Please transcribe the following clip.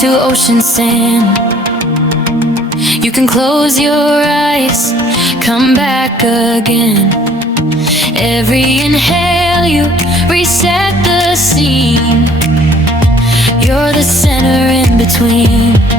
to ocean sand. You can close your eyes, come back again. Every inhale you reset the scene. You're the center in between.